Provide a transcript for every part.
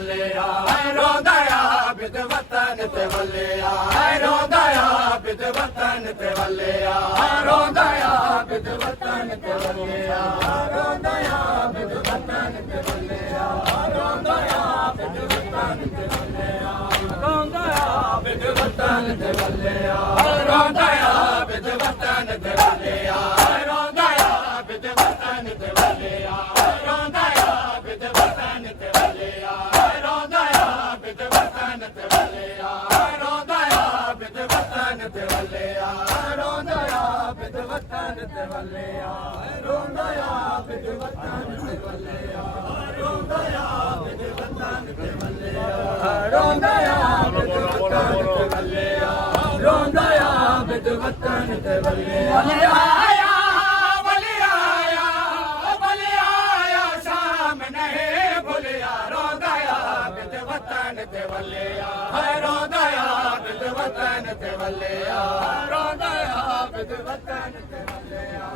वल्लिया रोंदा आबिद वतन ते वल्लिया रोंदा आबिद वतन ते वल्लिया रोंदा आबिद वतन ते वल्लिया रोंदा आबिद वतन ते वल्लिया रोंदा आबिद वतन ते वल्लिया रोंदा आबिद वतन ते वल्लिया रोंदा आबिद वतन ते वल्लिया रोंदा आबिद वतन ते वल्लिया रोंदा आबिद वतन ते वल्लिया रोंदा आबिद वतन ते वल्लिया रोंदा आबिद वतन ते वल्लिया रोंदा आबिद वतन ते वल्लिया रोंदा आबिद वतन ते वल्लिया रोंदा आबिद वतन ते वल्लिया रोंदा आबिद वतन ते वल्लिया रोंदा आबिद वतन ते वल्लिया ते वल्लिया रोंदा आबिद वतन ते वल्लिया रोंदा आबिद वतन ते वल्लिया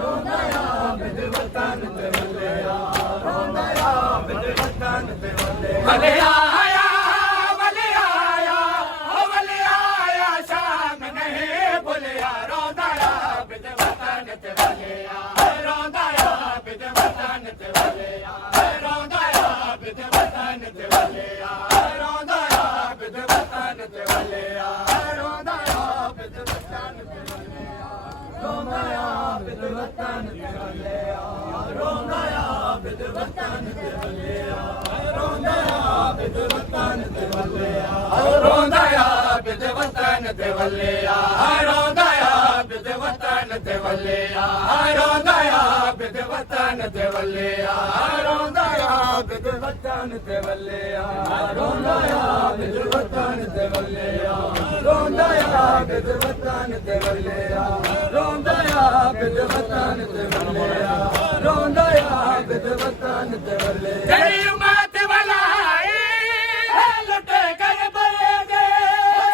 रोंदा आबिद वतन ते वल्लिया रोंदा आबिद वतन ते वल्लिया वल्लिया वल्लिया शाम नहीं भुलिया रोंदा आबिद वतन ते वल्लिया रोंदा आबिद वतन ते वल्लिया रोंदा आबिद वतन ते वल्लिया रोंदा आबिद वतन ते वल्लिया रोंदा आबिद वतन ते वल्लिया रोंदा आबिद वतन ते वल्लिया रोंदा आबिद वतन ते वल्लिया रोंदा आबिद वतन ते वल्लिया रोंदा आबिद वतन ते वल्लिया रोंदा आबिद वतन ते वल्लिया रोंदा आबिद वतन ते वल्लिया रोंदा आबिद वतन ते वल्लिया रोंदा आबिद वतन ते वल्लिया रोंदा आबिद वतन ते वल्लिया रोंदा आबिद वतन ते वल्लिया रोंदा आबिद वतन ते वल्लिया तेरी उम्मत वलाई लुटे कर बले दे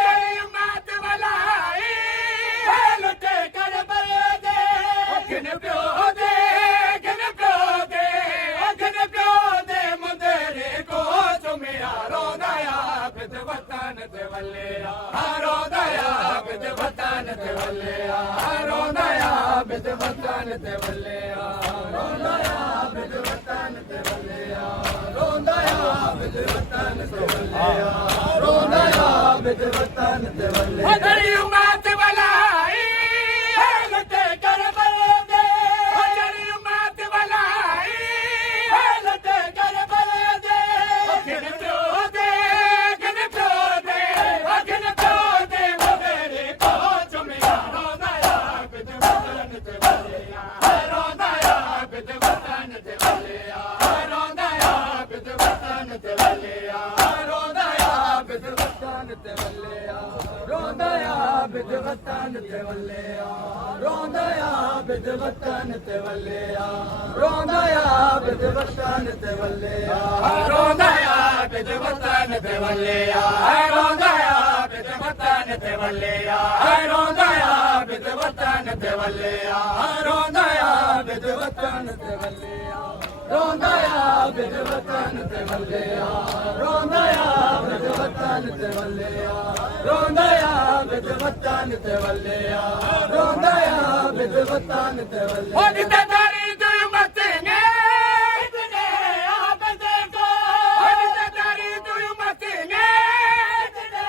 तेरी उम्मत वलाई लुटे कर बले दे किन प्यो दे किन प्यो दे किन प्यो दे मुंदेरे को चुमिया रोंदा आबिद वतन ते वल्लिया रोंदा आबिद वतन ते वल्लिया रोंदा आबिद वतन ते वल्लिया रोंदा आबिद वतन ते वल्लिया रोंदा आबिद वतन ते वल्लिया रोंदा आबिद वतन ते वल्लिया तेरी उम्मत वलाई लुटे कर बले दे तेरी उम्मत वलाई लुटे कर बले दे किन प्यो दे किन प्यो दे किन प्यो दे मुंदेरे को चुमिया रोंदा आबिद वतन ते वल्लिया रोंदा आबिद वतन ते वल्लिया रोंदा आबिद वतन ते वल्लिया रोंदा आबिद वतन ते वल्लिया रोंदा आबिद वतन ते वल्लिया रोंदा आबिद वतन ते वल्लिया रोंदा आबिद वतन ते वल्लिया रोंदा आबिद वतन ते वल्लिया रोंदा आबिद वतन ते वल्लिया रोंदा आबिद वतन ते वल्लिया रोंदा आबिद वतन ते वल्लिया रोंदा आबिद वतन ते वल्लिया रोंदा आबिद वतन ते वल्लिया रोंदा आबिद वतन ते वल्लिया रोंदा आबिद वतन ते वल्लिया ओ जिते तारी तू मत ने इतने आबिद को ओ जिते तारी तू मत ने इतने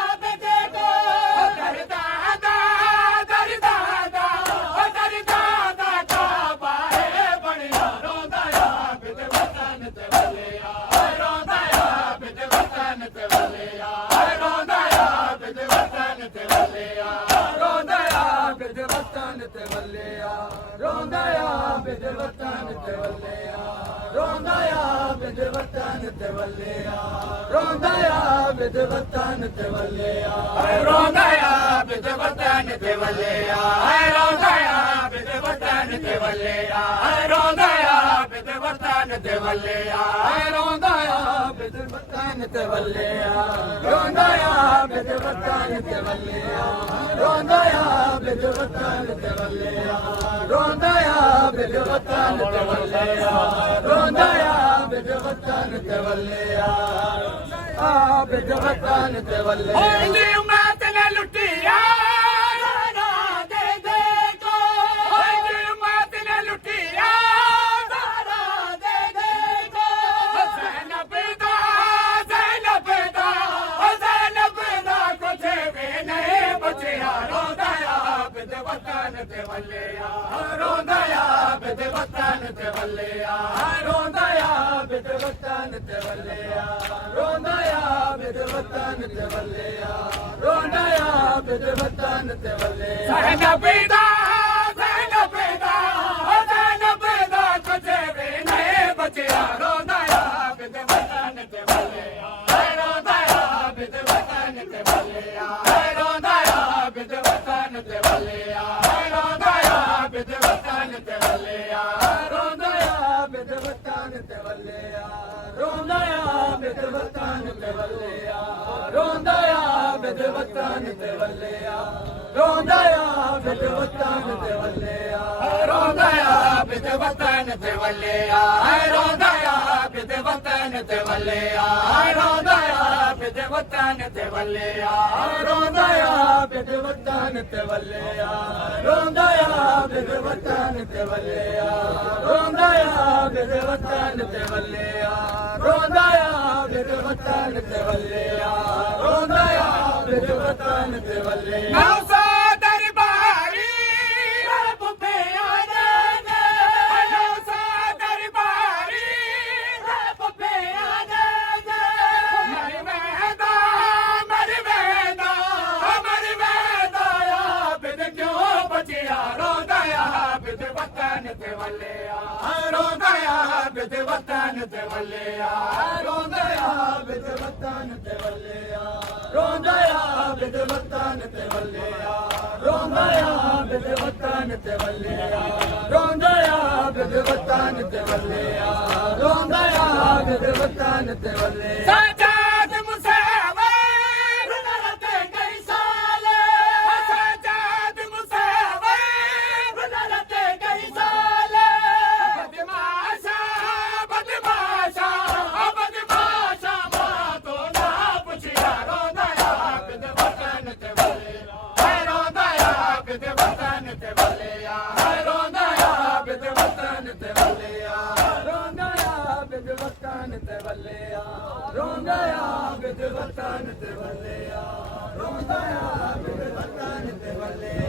आबिद को करदा दा करदा दा करदा दा का बाहे बनिया रोंदा आबिद वतन ते वल्लिया रोंदा आबिद वतन ते वल्लिया रोंदा आबिद वतन ते वल्लिया रोंदा आबिद वतन ते वल्लिया रोंदा आबिद वतन ते वल्लिया रोंदा आबिद वतन ते वल्लिया रोंदा आबिद वतन ते वल्लिया रोंदा आबिद वतन ते वल्लिया रोंदा आबिद वतन ते वल्लिया रोंदा आबिद वतन ते वल्लिया रोंदा आबिद वतन ते वल्लिया रोंदा आबिद वतन ते वल्लिया रोंदा ਬਿਦ ਵਤਨ ਤੇ ਵੱਲਿਆ ਰੋਂਦਾ ਆ ਬਿਦ ਵਤਨ ਤੇ ਵੱਲਿਆ ਰੋਂਦਾ ਆ ਬਿਦ ਵਤਨ ਤੇ ਵੱਲਿਆ ਆ ਬਿਦ ਵਤਨ ਤੇ ਵੱਲਿਆ ਇੰਨੀ ਉਮਤ ਨੇ ਲੁੱਟਿਆ ਸਾਰਾ ਦੇ ਦੇ ਕੋ ਇੰਨੀ ਉਮਤ ਨੇ ਲੁੱਟਿਆ ਸਾਰਾ ਦੇ ਦੇ ਕੋ ਜ਼ੈਨਬ ਦਾ ਕੁਝ ਵੀ ਨਹੀਂ ਬਚਿਆ ਰੋਂਦਾ ਆ ਬਿਦ ਵਤਨ ਤੇ ਵੱਲਿਆ ਰੋਂਦਾ ਆ ਬਿਦ ਵਤਨ ਤੇ ਵੱਲਿਆ ਰੋਂਦਾ ਆ ਬਿਦ ਵਤਨ ਤੇ ਵੱਲਿਆ ਰੋਂਦਾ ਆ ਬਿਦ ਵਤਨ ਤੇ ਵੱਲਿਆ ਰੋਂਦਾ ਆ ਬਿਦ ਵਤਨ ਤੇ ਵੱਲਿਆ ਜ਼ੈਨਬ ਦਾ ਕੁਝ ਵੀ ਨਹੀਂ ਬਚਿਆ ਰੋਂਦਾ ਆ ਬਿਦ ਵਤਨ ਤੇ ਵੱਲਿਆ ਰੋਂਦਾ ਆ ਬਿਦ ਵਤਨ ਤੇ ਵੱਲਿਆ ਰੋਂਦਾ ਆ ਬਿਦ ਵਤਨ ਤੇ ਵੱਲਿਆ ਰੋਂਦਾ ਆ ਬਿਦ ਵਤਨ ਤੇ ਵੱਲਿਆ ਰੋਂਦਾ ਆ ਬਿਦ ਵਤਨ ਤੇ ਵੱਲਿਆ ਰੋਂਦਾ ਆ ਬਿਦ ਵਤਨ ਤੇ ਵੱਲਿਆ ਰੋਂਦਾ ਆ ਬਿਦ ਵਤਨ ਤੇ ਵੱਲਿਆ ਰੋਂਦਾ ਆ ਬਿਦ ਵਤਨ ਤੇ ਵੱਲਿਆ ਰੋਂਦਾ ਆ ਬਿਦ ਵਤਨ ਤੇ ਵੱਲਿਆ ਰੋਂਦਾ ਆ ਬਿਦ ਵਤਨ ਤੇ ਵੱਲਿਆ ਰੋਂਦਾ ਆ ਬਿਦ ਵਤਨ ਤੇ ਵੱਲਿਆ ਰੋਂਦਾ ਆ ਬਿਦ ਵਤਨ ਤੇ ਵੱਲਿਆ ਰੋਂਦਾ ਆ ਬਿਦ ਵਤਨ ਤੇ ਵੱਲਿਆ ਰੋਂਦਾ ਆ ਬਿਦ ਵਤਨ ਤੇ ਵੱਲਿਆ ਰੋਂਦਾ ਆ ਬਿਦ ਵਤਨ ਤੇ ਵੱਲਿਆ ਰੋਂਦਾ ਆ ਬਿਦ ਵਤਨ ਤੇ ਵੱਲਿਆ ਨੌਸਾ ਦਰਬਾਰੀ ਰੱਬ ਪਿਆਰੇ ਨੇ ਨੌਸਾ ਦਰਬਾਰੀ ਰੱਬ ਪਿਆਰੇ ਨੇ ਮਰ ਵੇਦਾ ਆ ਬਿਦ ਕਿਉਂ ਬਚਿਆ ਰੋਂਦਾ ਆ ਬਿਦ ਵਤਨ ਤੇ ਵੱਲਿਆ ਰੋਂਦਾ ਆ ਬਿਦ ਵਤਨ ਤੇ ਵੱਲਿਆ ਰੋਂਦਾ ਆ ਬਿਦ ਵਤਨ ਤੇ ਵੱਲਿਆ ਰੋਂਦਾ ਆ ਬਿਦ ਵਤਨ ਤੇ ਵੱਲਿਆ ਰੋਂਦਾ ਆ ਬਿਦ ਵਤਨ ਤੇ ਵੱਲਿਆ ਰੋਂਦਾ ਆ ਬਿਦ ਵਤਨ ਤੇ ਵੱਲਿਆ ਰੋਂਦਾ ਆ ਬਿਦ ਵਤਨ ਤੇ ਵੱਲਿਆ ਸਜਾਦ ਮੁਸੇਵੇ ਰਤੇ ਕਈ ਸਾਲੇ ਸਜਾਦ ਮੁਸੇਵੇ ਰਤੇ ਕਈ ਸਾਲੇ ਬਦਮਾਸ਼ਾ ਬਾਤੋਂ ਨਾ ਪੁੱਛਿਆ ਰੋਂਦਾ ਆ ਬਿਦ ਵਤਨ ਤੇ ਵੱਲਿਆ ਰੋਂਦਾ ਆ ਬਿਦ ਵਤਨ ਤੇ ਵੱਲਿਆ ਰੋਂਦਾ ਆ ਬਿਦ ਵਤਨ ਤੇ ਵੱਲਿਆ ਰੋਂਦਾ ਆ ਬਿਦ ਵਤਨ ਤੇ ਵੱਲਿਆ ਰੋਂਦਾ ਆ ਬਿਦ ਵਤਨ ਤੇ ਵੱਲਿਆ ਰੋਂਦਾ ਆ ਬਿਦ ਵਤਨ ਤੇ ਵੱਲਿਆ